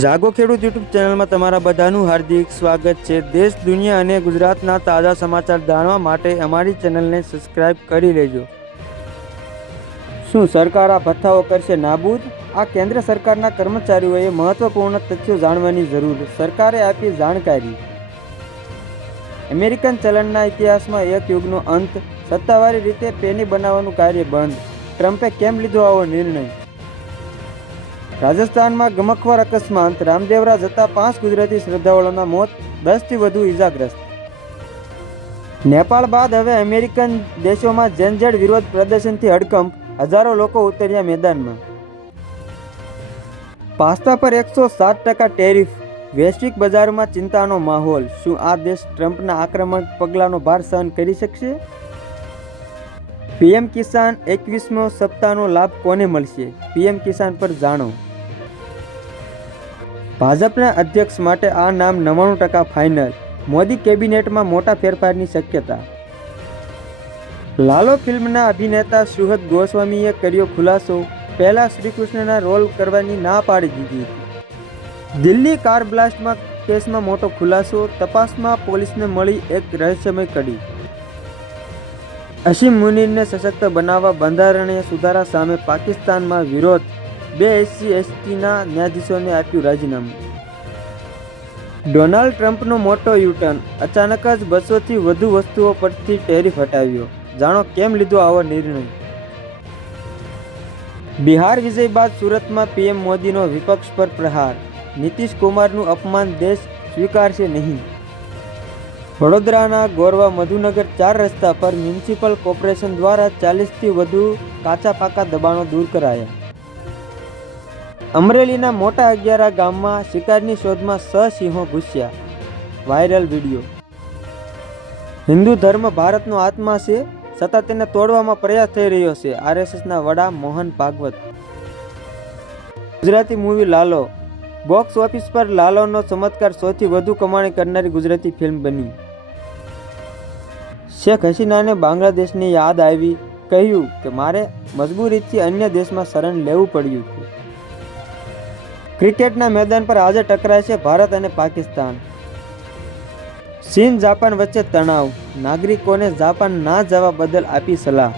જાગો ખેડૂત યુટ્યુબ ચેનલમાં તમારા બધાનું હાર્દિક સ્વાગત છે। દેશ, દુનિયા અને ગુજરાતના તાજા સમાચાર જાણવા માટે અમારી ચેનલને સબસ્ક્રાઇબ કરી લેજો। શું સરકાર આ ભથ્થાઓ કરશે નાબૂદ? આ કેન્દ્ર સરકારના કર્મચારીઓએ મહત્વપૂર્ણ તથ્યો જાણવાની જરૂર, સરકારે આપી જાણકારી। અમેરિકન ચલણના ઇતિહાસમાં એક યુગનો અંત, સત્તાવારી રીતે પેની બનાવવાનું કાર્ય બંધ, ટ્રમ્પે કેમ લીધો આવો નિર્ણય? રાજસ્થાનમાં ગમખ્વાર અકસ્માત, રામદેવરા જતા 5 ગુજરાતી શ્રદ્ધાળુઓના મોત, 10થી વધુ ઇજાગ્રસ્ત। નેપાળ બાદ હવે અમેરિકન દેશોમાં જેનઝેડ વિરોધ પ્રદર્શનથી હડકંપ, હજારો લોકો ઉતર્યા મેદાનમાં। પાસ્તા પર 107% ટેરિફ, વૈશ્વિક બજારોમાં ચિંતાનો માહોલ। શું આ દેશ ટ્રમ્પના આક્રમક પગલાંનો ભાર સહન કરી શકશે? પીએમ કિસાન 21મો સપ્તાહનો લાભ કોને મળશે? પીએમ કિસાન પર જાણો। ભાજપના અધ્યક્ષ માટે આ નામ 99% ફાઇનલ, મોદી કેબિનેટમાં મોટા ફેરફારની શક્યતા। લાલો ફિલ્મના અભિનેતા સુહૃદ ગોસ્વામીએ કર્યો ખુલાસો, પહેલા શ્રીકૃષ્ણના રોલ કરવાની ના પાડી દીધી હતી। દિલ્હી કાર બ્લાસ્ટમાં કેસમાં મોટો ખુલાસો, તપાસમાં પોલીસને મળી એક રહસ્યમય કડી। અસીમ મુનીરને સશક્ત બનાવવા બંધારણીય સુધારા સામે પાકિસ્તાનમાં વિરોધ, 2 SC/STના ન્યાયાધીશોને આપ્યું રાજીનામું। ડોનાલ્ડ ટ્રમ્પનો મોટો યુટર્ન, અચાનક જ 200થી વધુ વસ્તુઓ પરથી ટેરિફ હટાવ્યો, જાણો કેમ લીધો આવો નિર્ણય? બિહાર વિજય બાદ સુરતમાં પીએમ મોદીનો વિપક્ષ પર પ્રહાર, નીતિશ કુમારનું અપમાન દેશ સ્વીકારશે નહીં। વડોદરાના ગોરવા મધુનગર 4 રસ્તા પર મ્યુનિસિપલ કોર્પોરેશન દ્વારા 40થી વધુ કાચા પાકા દબાણો દૂર કરાયા। અમરેલીના મોટા અગિયારા ગામમાં શિકારની શોધમાં 6 સિંહો ઘૂસ્યા, વાયરલ વિડીયો। હિન્દુ ધર્મ ભારતનો આત્મા છે, છતાં તેને તોડવામાં પ્રયાસ થઈ રહ્યો છે, RSSના વડા Mohan Bhagwat. Gujarati movie Lalo, box office પર લાલોનો ચમત્કાર સૌથી વધુ કમાણી કરનારી ગુજરાતી ફિલ્મ બની। શેખ હસીનાને બાંગ્લાદેશની યાદ આવી, કહ્યું કે મારે મજબૂરીથી અન્ય દેશમાં શરણ લેવું પડ્યું હતું। ક્રિકેટના મેદાન પર આજે ટકરાય છે ભારત અને પાકિસ્તાન। ચીન જાપાન વચ્ચે તણાવ, નાગરિકોને જાપાન ના જવા બદલ આપી સલાહ।